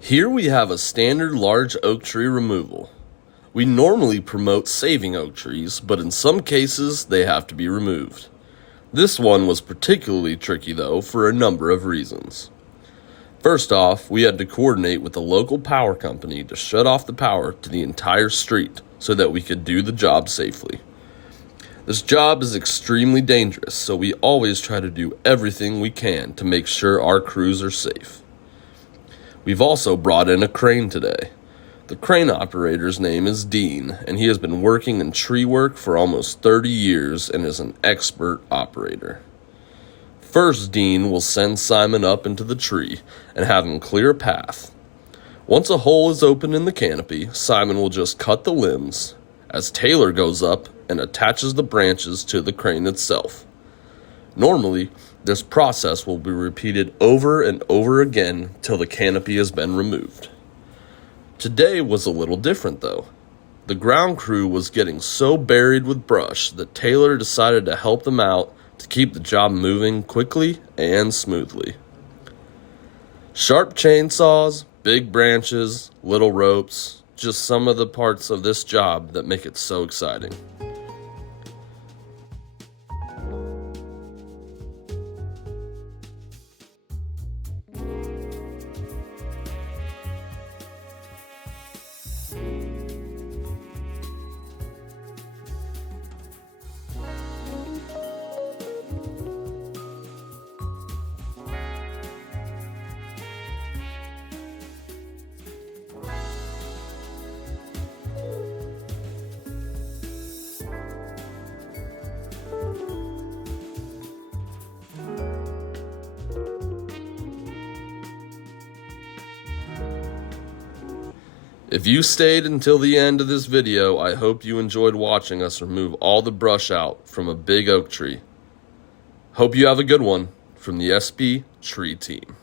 Here we have a standard large oak tree removal. We normally promote saving oak trees, but in some cases they have to be removed. This one was particularly tricky though for a number of reasons. First off, we had to coordinate with the local power company to shut off the power to the entire street so that we could do the job safely. This job is extremely dangerous, so we always try to do everything we can to make sure our crews are safe. We've also brought in a crane today. The crane operator's name is Dean, and he has been working in tree work for almost 30 years and is an expert operator. First, Dean will send Simon up into the tree and have him clear a path. Once a hole is open in the canopy, Simon will just cut the limbs as Taylor goes up and attaches the branches to the crane itself. Normally, this process will be repeated over and over again till the canopy has been removed. Today was a little different though. The ground crew was getting so buried with brush that Taylor decided to help them out to keep the job moving quickly and smoothly. Sharp chainsaws, big branches, little ropes, just some of the parts of this job that make it so exciting. If you stayed until the end of this video, I hope you enjoyed watching us remove all the brush out from a big oak tree. Hope you have a good one from the SB Tree Team.